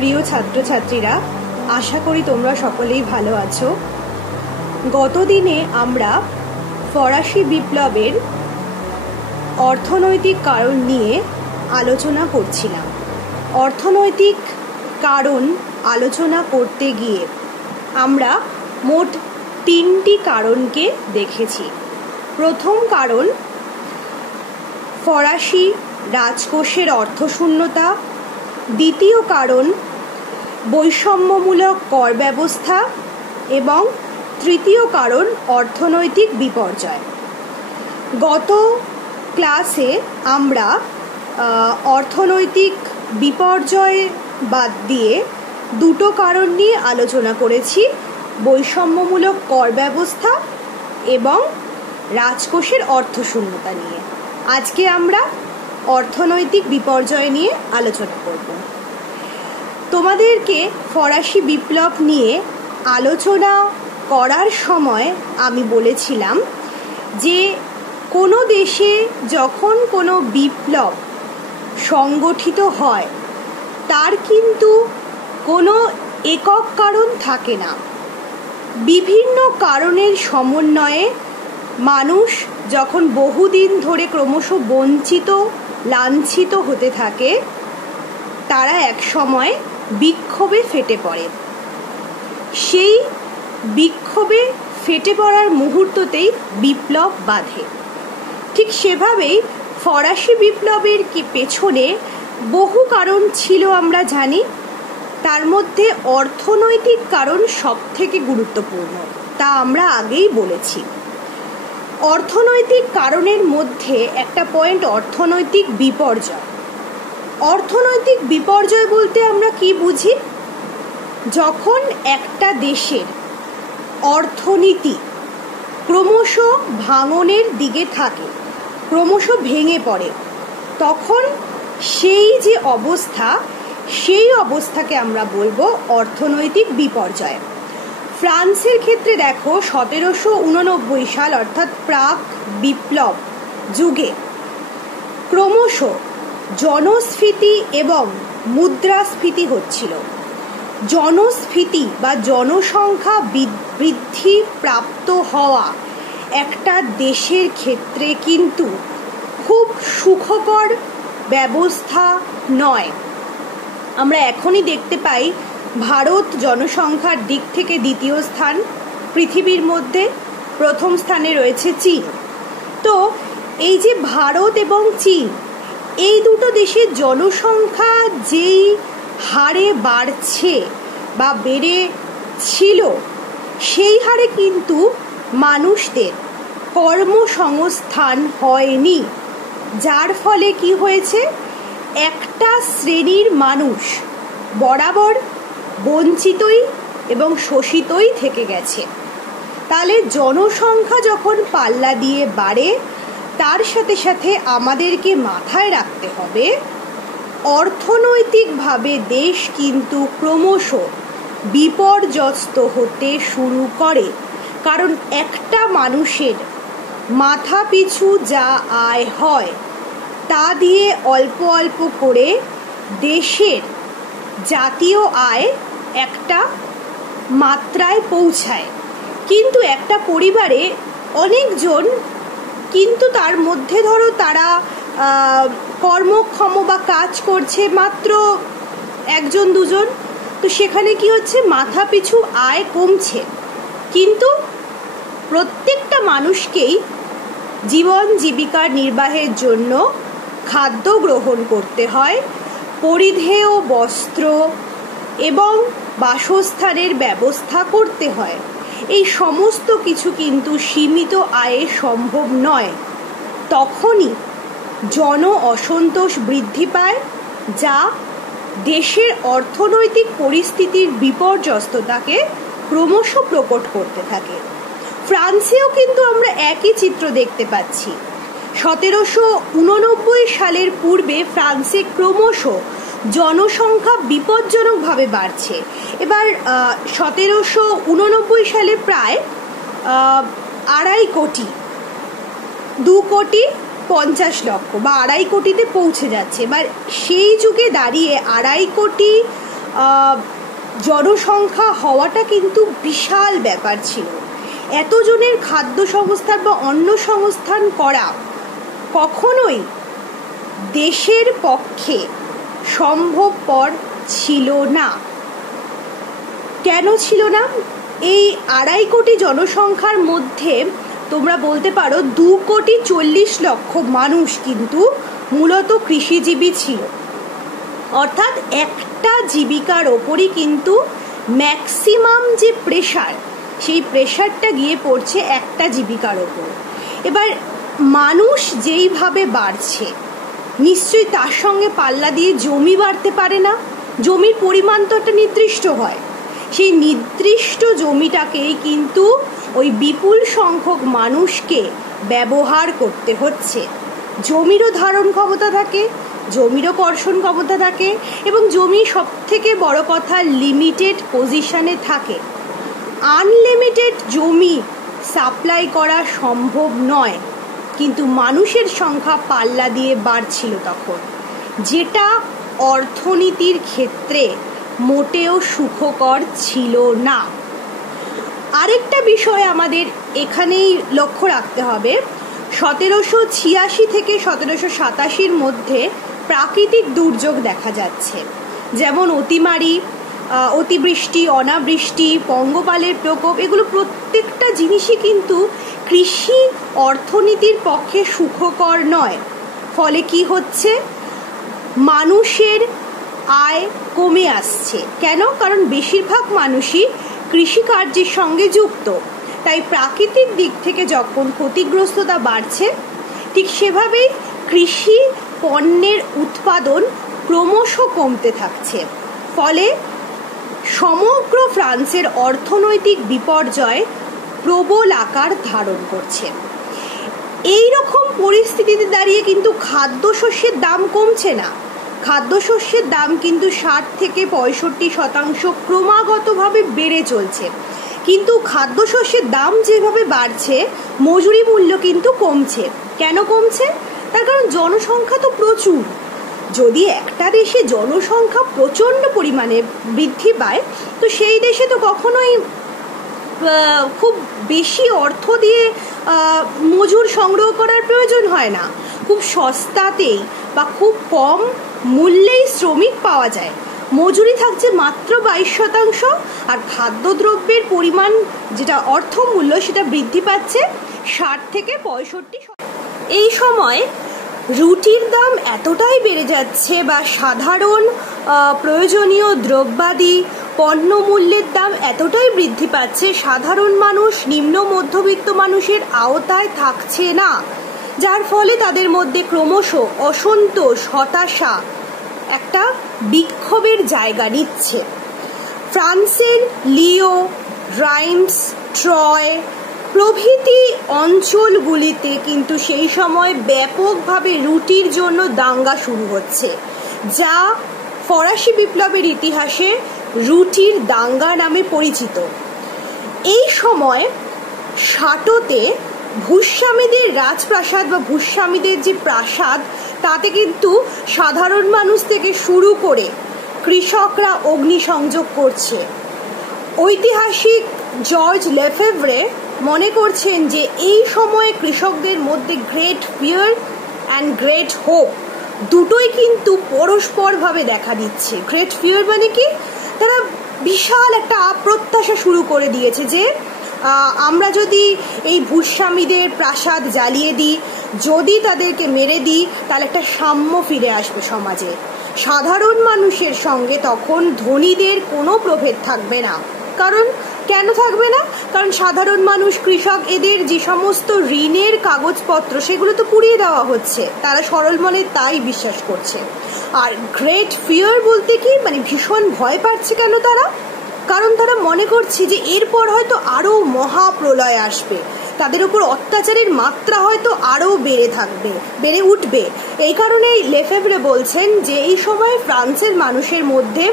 প্রিয় ছাত্রছাত্রীরা, আশা করি তোমরা সকলেই ভালো আছো। গতদিনে আমরা ফরাসি বিপ্লবের অর্থনৈতিক কারণ নিয়ে আলোচনা করছিলাম। অর্থনৈতিক কারণ আলোচনা করতে গিয়ে আমরা মোট 3টি কারণকে দেখেছি। প্রথম কারণ ফরাসি রাজকোষের অর্থশূন্যতা, দ্বিতীয় কারণ বৈষম্যমূলক কর ব্যবস্থা এবং তৃতীয় কারণ অর্থনৈতিক বিপর্যয়। গত ক্লাসে আমরা অর্থনৈতিক বিপর্যয় বাদ দিয়ে দুটো কারণ নিয়ে আলোচনা করেছি, বৈষম্যমূলক কর ব্যবস্থা এবং রাজকোষের অর্থশূন্যতা নিয়ে। আজকে আমরা অর্থনৈতিক বিপর্যয় নিয়ে আলোচনা করব। তোমাদেরকে ফরাসি বিপ্লব নিয়ে আলোচনা করার সময় আমি বলেছিলাম যে কোনো দেশে যখন কোনো বিপ্লব সংগঠিত হয় তার কিন্তু কোনো একক কারণ থাকে না। বিভিন্ন কারণের সমন্বয়ে মানুষ যখন বহুদিন ধরে ক্রমশ বঞ্চিত লাঞ্ছিত হতে থাকে, তারা এক সময় বিক্ষোভে ফেটে পড়ে। সেই বিক্ষোভে ফেটে পড়ার মুহূর্ততেই বিপ্লব বাধে। ঠিক সেভাবেই ফরাসি বিপ্লবের পেছনে বহু কারণ ছিল আমরা জানি, তার মধ্যে অর্থনৈতিক কারণ সবথেকে গুরুত্বপূর্ণ, তা আমরা আগেই বলেছি। অর্থনৈতিক কারণের মধ্যে একটা পয়েন্ট অর্থনৈতিক বিপর্যয়। অর্থনৈতিক বিপর্যয় বলতে আমরা কি বুঝি? যখন একটা দেশের অর্থনীতি ক্রমশ ভাঙনের দিকে থাকে, ক্রমশ ভেঙে পড়ে, তখন সেই যে অবস্থা, সেই অবস্থাকে আমরা বলবো অর্থনৈতিক বিপর্যয়। ফ্রান্সের ক্ষেত্রে দেখো 1789 সাল অর্থাৎ প্রাক বিপ্লব যুগে ক্রমশ জনস্ফীতি এবং মুদ্রাস্ফীতি হচ্ছিল। জনস্ফীতি বা জনসংখ্যা বৃদ্ধি প্রাপ্ত হওয়া একটা দেশের ক্ষেত্রে কিন্তু খুব সুখকর ব্যবস্থা নয়। আমরা এখনই দেখতে পাই ভারত জনসংখ্যার দিক থেকে দ্বিতীয় স্থান, পৃথিবীর মধ্যে প্রথম স্থানে রয়েছে চীন। তো এই যে ভারত এবং চীন, এই দুটো দেশের জনসংখ্যা যেই হারে বাড়ছে বা বেড়েছিল, সেই হারে কিন্তু মানুষদের কর্মসংস্থান হয়নি। যার ফলে কি হয়েছে, একটা শ্রেণীর মানুষ বরাবর বঞ্চিতই এবং শোষিতই থেকে গেছে। তাহলে জনসংখ্যা যখন পাল্লা দিয়ে বাড়ে, তার সাথে সাথে আমাদেরকে মাথায় রাখতে হবে অর্থনৈতিকভাবে দেশ কিন্তু ক্রমশ বিপর্যস্ত হতে শুরু করে। কারণ একটা মানুষের মাথা পিছু যা আয় হয়, তা দিয়ে অল্প অল্প করে দেশের জাতীয় আয় একটা মাত্রায় পৌঁছায়। কিন্তু একটা পরিবারে অনেকজন, কিন্তু তার মধ্যে ধরো তারা কর্মক্ষম বা কাজ করছে মাত্র 1-2 জন, তো সেখানে কি হচ্ছে, মাথা পিছু আয় কমছে। কিন্তু প্রত্যেকটা মানুষকেই জীবন জীবিকার নির্বাহের জন্য খাদ্য গ্রহণ করতে হয়, পরিধেয় বস্ত্র এবং বাসস্থানের ব্যবস্থা করতে হয়। এই সমস্ত কিছু কিন্তু সীমিত আয়ে সম্ভব নয়। তখনই জন অসন্তোষ বৃদ্ধি পায়, যা দেশের অর্থনৈতিক পরিস্থিতির বিপর্যস্ততাকে ক্রমশ প্রকট করতে থাকে। ফ্রান্সেও কিন্তু আমরা একই চিত্র দেখতে পাচ্ছি। 1789 সালের পূর্বে ফ্রান্সে ক্রমশ জনসংখ্যা বিপজ্জনকভাবে বাড়ছে। এবার 1789 সালে প্রায় 2.5 কোটি 2,50,00,000 বা 2.5 কোটিতে পৌঁছে যাচ্ছে। এবার সেই যুগে দাঁড়িয়ে 2.5 কোটি জনসংখ্যা হওয়াটা কিন্তু বিশাল ব্যাপার ছিল। এতজনের খাদ্য সংস্থান বা অন্ন সংস্থান করা কখনোই দেশের পক্ষে সম্ভবপর ছিল না। কেন ছিল না? এই 2.5 কোটি জনসংখ্যার মধ্যে তোমরা বলতে পারো 2,40,00,000 মানুষ কিন্তু মূলত কৃষিজীবী ছিল। অর্থাৎ একটা জীবিকার ওপরই কিন্তু ম্যাক্সিমাম যে প্রেশার, সেই প্রেশারটা গিয়ে পড়ছে একটা জীবিকার ওপর। এবার মানুষ যেইভাবে বাড়ছে, নিশ্চয়ই তার সঙ্গে পাল্লা দিয়ে জমি বাড়তে পারে না। জমির পরিমাণ তো একটা নির্দিষ্ট হয়, সেই নির্দিষ্ট জমিটাকেই কিন্তু ওই বিপুল সংখ্যক মানুষকে ব্যবহার করতে হচ্ছে। জমিরও ধারণ ক্ষমতা থাকে, জমিরও কর্ষণ ক্ষমতা থাকে, এবং জমি সব থেকে বড় কথা লিমিটেড পজিশনে থাকে। আনলিমিটেড জমি সাপ্লাই করা সম্ভব নয়, কিন্তু মানুষের সংখ্যা পাল্লা দিয়ে বাড়ছিল তখন, যেটা অর্থনীতির ক্ষেত্রে মোটেও সুখকর ছিল না। আরেকটা বিষয় আমাদের এখানেই লক্ষ্য রাখতে হবে, 1786 থেকে 1787 মধ্যে প্রাকৃতিক দুর্যোগ দেখা যাচ্ছে, যেমন অতিমারি, অতিবৃষ্টি, অনাবৃষ্টি, পঙ্গপালের প্রকোপ। এগুলো প্রত্যেকটা জিনিসই কিন্তু কৃষি অর্থনীতির পক্ষে সুখকর নয়। ফলে কি হচ্ছে? মানুষের আয় কমে আসছে। কেন? কারণ বেশিরভাগ মানুষই কৃষিকার্যের সঙ্গে যুক্ত। তাই প্রাকৃতিক দিক থেকে যখন ক্ষতিগ্রস্ততা বাড়ছে, ঠিক সেভাবেই কৃষি পণ্যের উৎপাদন ক্রমশ কমতে থাকছে। ফলে সমগ্র ফ্রান্সের অর্থনৈতিক বিপর্যয় প্রবল আকার ধারণ করছে। এই রকম পরিস্থিতিতে দাঁড়িয়ে কিন্তু খাদ্যশস্যের দাম কমছে না। খাদ্যশস্যের দাম কিন্তু 60 থেকে 65% ক্রমাগতভাবে বেড়ে চলছে। কিন্তু খাদ্যশস্যের দাম যেভাবে বাড়ছে, মজুরি মূল্য কিন্তু কমছে। কেন কমছে? তার কারণ জনসংখ্যা তো প্রচুর। যদি একটা দেশে জনসংখ্যা প্রচণ্ড পরিমাণে বৃদ্ধি পায়, তো সেই দেশে তো কখনোই খুব বেশি অর্থ দিয়ে মজুর সংগ্রহ করার প্রয়োজন হয় না। খুব সস্তাতেই বা খুব কম মূল্যেই শ্রমিক পাওয়া যায়। মজুরি থাকছে মাত্র 22%, আর খাদ্যদ্রব্যের পরিমাণ যেটা অর্থমূল্য সেটা বৃদ্ধি পাচ্ছে 60 থেকে 65%। এই সময় রুটির দাম এতটাই বেড়ে যাচ্ছে, বা সাধারণ প্রয়োজনীয় দ্রব্যাদি পণ্য মূল্যের দাম এতটাই বৃদ্ধি পাচ্ছে, সাধারণ মানুষ, নিম্ন মধ্যবিত্ত মানুষের আওতায় থাকছে না, যার ফলে তাদের মধ্যে ক্রমশ অসন্তোষ, হতাশা একটা বিক্ষোভের জায়গা নিচ্ছে। ফ্রান্সের লিও, রাইমস, ট্রয় প্রভৃতি অঞ্চলগুলিতে কিন্তু সেই সময় ব্যাপকভাবে রুটির জন্য দাঙ্গা শুরু হচ্ছে, যা ফরাসি বিপ্লবের ইতিহাসে রুটির দাঙ্গা নামে পরিচিত। এই সময় সাটোতে ভূস্বামীদের রাজপ্রাসাদ বা ভূস্বামীদের যে প্রাসাদ, তাতে কিন্তু সাধারণ মানুষ থেকে শুরু করে কৃষকরা অগ্নিসংযোগ করছে। ঐতিহাসিক জর্জ লেফেভ্রে মনে করছেন যে এই সময়ে কৃষকদের মধ্যে great fear and great hope দুটোই কিন্তু পরস্পরভাবে দেখা দিচ্ছে। গ্রেট ফিয়ার মানে কি? তারা বিশাল একটা অপ্রত্যাশা শুরু করে দিয়েছে যে আমরা যদি এই ভূস্বামীদের প্রাসাদ জ্বালিয়ে দিই, যদি তাদেরকে মেরে দিই, তাহলে একটা সাম্য ফিরে আসবে সমাজে। সাধারণ মানুষের সঙ্গে তখন ধনীদের কোনো প্রভেদ থাকবে না। কারণ কেন থাকবে না? কারণ সাধারণ মানুষ, কৃষক, এদের যে সমস্ত ঋণের কাগজপত্র সেগুলো তো পুড়িয়ে দেওয়া হচ্ছে। তারা সরল মনে তাই বিশ্বাস করছে। আর গ্রেট ফিয়ার বলতে কি? মানে ভীষণ ভয় পাচ্ছে। কেন তারা? কারণ তারা মনে করছে যে এরপর হয়তো আরও মহাপ্রলয় আসবে, তাদের উপর অত্যাচারের মাত্রা হয়তো আরও বেড়ে উঠবে। এই কারণেই লেফেভ্রে বলছেন যে এই সময় ফ্রান্সের মানুষের মধ্যে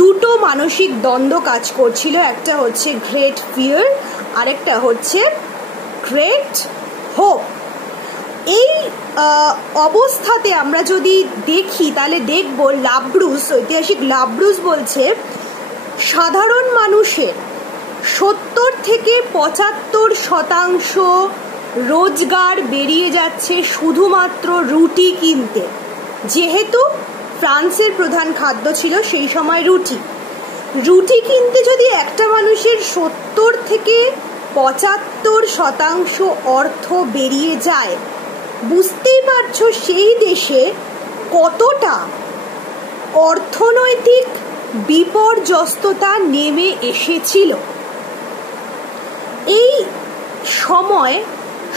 দুটো মানসিক দ্বন্দ্ব কাজ করছিল। একটা হচ্ছে গ্রেট ফিয়ার, আরেকটা হচ্ছে গ্রেট হোপ। এই অবস্থাতে আমরা যদি দেখি তাহলে দেখব লাব্রুস, ঐতিহাসিক লাব্রুস বলছে সাধারণ মানুষের 70 থেকে 75% রোজগার বেরিয়ে যাচ্ছে শুধুমাত্র রুটি কিনতে। যেহেতু ফ্রান্সের প্রধান খাদ্য ছিল সেই সময় রুটি কিনতে যদি একটা মানুষের 70 থেকে 75% অর্থ বেরিয়ে যায়, বুঝতেই পারছো সেই দেশে কতটা অর্থনৈতিক বিপর্যস্ততা নেমে এসেছিল। এই সময়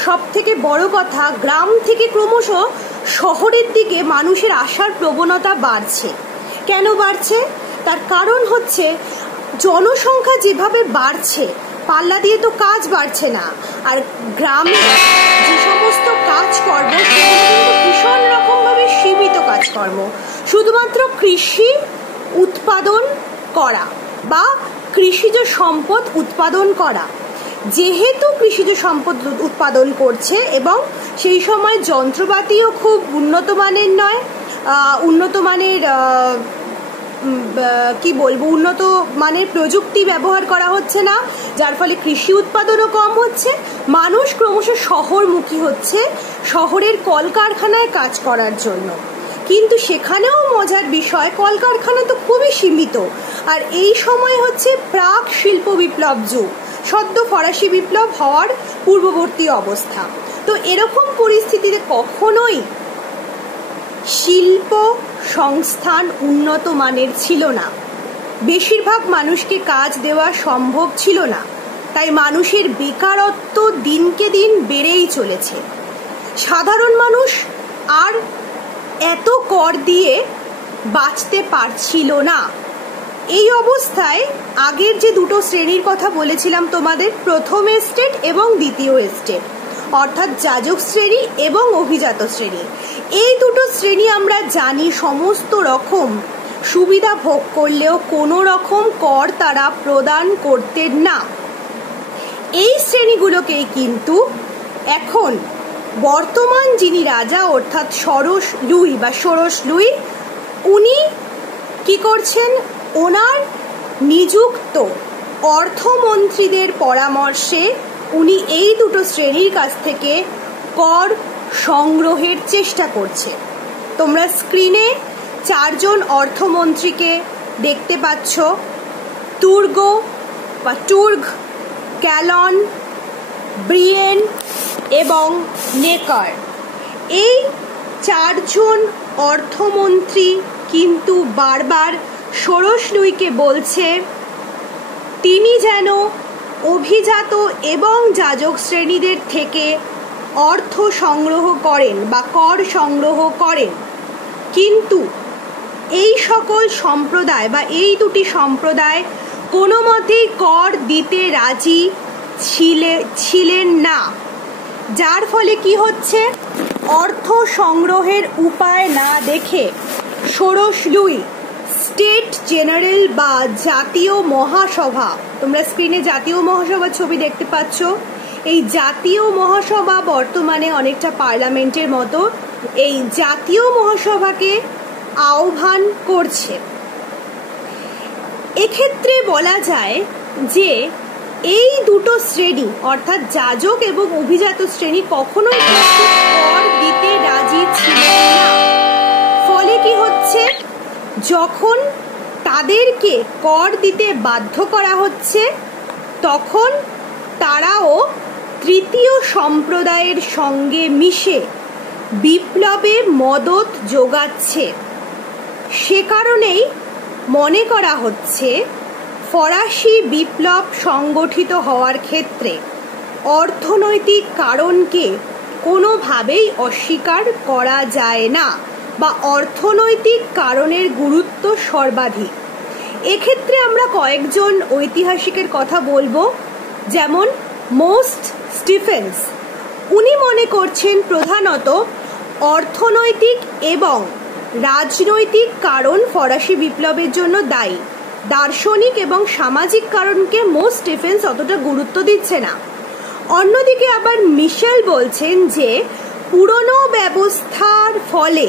সব থেকে বড় কথা, গ্রাম থেকে ক্রমশ শহরের দিকে মানুষের আসার প্রবণতা বাড়ছে। কেন বাড়ছে? তার কারণ হচ্ছে জনসংখ্যা যেভাবে বাড়ছে, পাল্লা দিয়ে তো কাজ বাড়ছে না, আর গ্রামে যে সমস্ত কাজকর্ম সেগুলো কিন্তু ভীষণ রকমভাবে সীমিত কাজকর্ম, শুধুমাত্র কৃষি উৎপাদন করা বা কৃষিজ সম্পদ উৎপাদন করা। যেহেতু কৃষিজ সম্পদ উৎপাদন করছে এবং সেই সময় যন্ত্রপাতিও খুব উন্নত মানের নয়, উন্নত মানের উন্নত মানের প্রযুক্তি ব্যবহার করা হচ্ছে না, যার ফলে কৃষি উৎপাদনও কম হচ্ছে। মানুষ ক্রমশ শহরমুখী হচ্ছে শহরের কলকারখানায় কাজ করার জন্য। কিন্তু সেখানেও মজার বিষয়, কলকারখানা তো খুবই সীমিত। আর এই সময় হচ্ছে প্রাক শিল্প বিপ্লব যুগ, সদ্য ফরাসি বিপ্লব হওয়ার পূর্ববর্তী অবস্থা। তো এরকম পরিস্থিতিতে কখনোই শিল্প সংস্থান উন্নত মানের ছিল না, বেশিরভাগ মানুষকে কাজ দেওয়া সম্ভব ছিল না, তাই মানুষের বেকারত্ব দিনকে দিন বেড়েই চলেছে। সাধারণ মানুষ আর এত কর দিয়ে বাঁচতে পারছিল না। এই অবস্থায় আগের যে দুটো শ্রেণীর কথা বলেছিলাম তোমাদের, প্রথম এস্টেট এবং দ্বিতীয় এস্টেট, অর্থাৎ যাজক শ্রেণী এবং অভিজাত শ্রেণী, এই দুটো শ্রেণী আমরা জানি সমস্ত রকম সুবিধা ভোগ করলেও কোনো রকম কর তারা প্রদান করতেন না। এই শ্রেণীগুলোকেই কিন্তু এখন বর্তমান যিনি রাজা অর্থাৎ ষোড়শ লুই, উনি কি করছেন? ওনার নিযুক্ত অর্থমন্ত্রীদের পরামর্শে উনি এই দুটো শ্রেণীর কাছ থেকে কর সংগ্রহের চেষ্টা করছে। তোমরা স্ক্রিনে 4 জন অর্থমন্ত্রীকে দেখতে পাচ্ছ, টুর্গ, ক্যালন, ব্রিয়েন এবং নেকার। এই 4 জন অর্থমন্ত্রী কিন্তু বারবার ষোড়শ লুইকে বলছে তিনি যেন অভিজাত এবং যাজক শ্রেণীদের থেকে অর্থ সংগ্রহ করেন বা কর সংগ্রহ করেন। কিন্তু এই সকল সম্প্রদায় বা এই দুটি সম্প্রদায় কোনো মতেই কর দিতে রাজি ছিলেন না, যার ফলে কি হচ্ছে? অর্থ সংগ্রহের উপায় না দেখে ষোড়শ লুই স্টেট জেনারেল বা জাতীয় মহাসভা, তোমরা স্ক্রিনে জাতীয় মহাসভার ছবি দেখতে পাচ্ছ, এই জাতীয় মহাসভা বর্তমানে অনেকটা পার্লামেন্টের মতো, এই জাতীয় মহাসভাকে আহ্বান করছে। এক্ষেত্রে বলা যায় যে এই দুটো শ্রেণী অর্থাৎ যাজক এবং অভিজাত শ্রেণী কখনোই কর দিতে রাজি ছিলেন না। ফলে কি হচ্ছে? যখন তাদেরকে কর দিতে বাধ্য করা হচ্ছে তখন তারাও তৃতীয় সম্প্রদায়ের সঙ্গে মিশে বিপ্লবে মদত যোগাচ্ছে। সে কারণেই মনে করা হচ্ছে ফরাসি বিপ্লব সংগঠিত হওয়ার ক্ষেত্রে অর্থনৈতিক কারণকে কোনোভাবেই অস্বীকার করা যায় না বা অর্থনৈতিক কারণের গুরুত্ব সর্বাধিক। এক্ষেত্রে আমরা কয়েকজন ঐতিহাসিকের কথা বলবো, যেমন মোস্ট স্টিফেন্স। উনি মনে করছেন প্রধানত অর্থনৈতিক এবং রাজনৈতিক কারণ ফরাসি বিপ্লবের জন্য দায়ী। দার্শনিক এবং সামাজিক কারণকে মোস্ট স্টিফেন্স অতটা গুরুত্ব দিচ্ছে না। অন্যদিকে আবার মিশেল বলছেন যে পুরনো ব্যবস্থার ফলে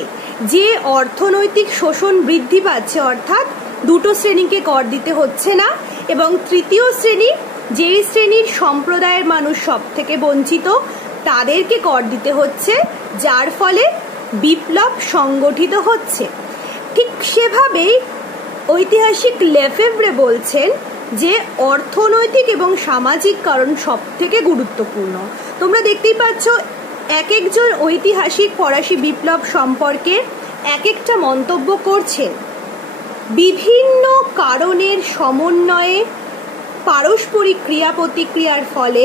যে অর্থনৈতিক শোষণ বৃদ্ধি পাচ্ছে, অর্থাৎ দুটো শ্রেণীকে কর দিতে হচ্ছে না, এবং তৃতীয় শ্রেণী, যেই শ্রেণীর সম্প্রদায়ের মানুষ সব থেকে বঞ্চিত, তাদেরকে কর দিতে হচ্ছে, যার ফলে বিপ্লব সংগঠিত হচ্ছে। ঠিক সেভাবেই ঐতিহাসিক লেফেভ্রে বলছেন যে অর্থনৈতিক এবং সামাজিক কারণ সব থেকে গুরুত্বপূর্ণ। তোমরা দেখতেই পাচ্ছ এক একজন ঐতিহাসিক ফরাসি বিপ্লব সম্পর্কে এক একটা মন্তব্য করছেন। বিভিন্ন কারণের সমন্বয়ে পারস্পরিক ক্রিয়া প্রতিক্রিয়ার ফলে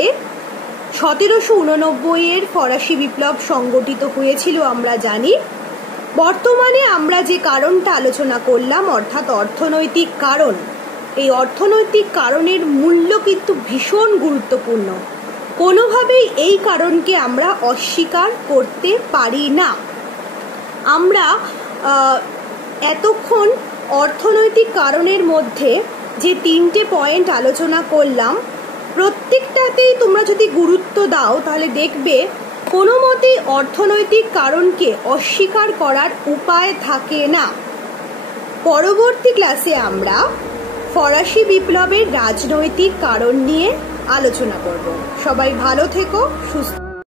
1789 ফরাসি বিপ্লব সংগঠিত হয়েছিল আমরা জানি। বর্তমানে আমরা যে কারণটা আলোচনা করলাম, অর্থাৎ অর্থনৈতিক কারণ, এই অর্থনৈতিক কারণের মূল্য কিন্তু ভীষণ গুরুত্বপূর্ণ। কোনোভাবেই এই কারণকে আমরা অস্বীকার করতে পারি না। আমরা এতক্ষণ অর্থনৈতিক কারণের মধ্যে যে 3টে পয়েন্ট আলোচনা করলাম, প্রত্যেকটাতেই তোমরা যদি গুরুত্ব দাও তাহলে দেখবে কোনো মতেই অর্থনৈতিক কারণকে অস্বীকার করার উপায় থাকে না। পরবর্তী ক্লাসে আমরা ফরাসি বিপ্লবের রাজনৈতিক কারণ নিয়ে আলোচনা করব। সবাই ভালো থেকো, সুস্থ।